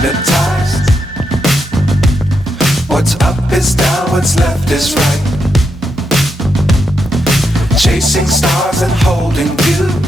hypnotized. What's up is down, what's left is right. Chasing stars and holding you.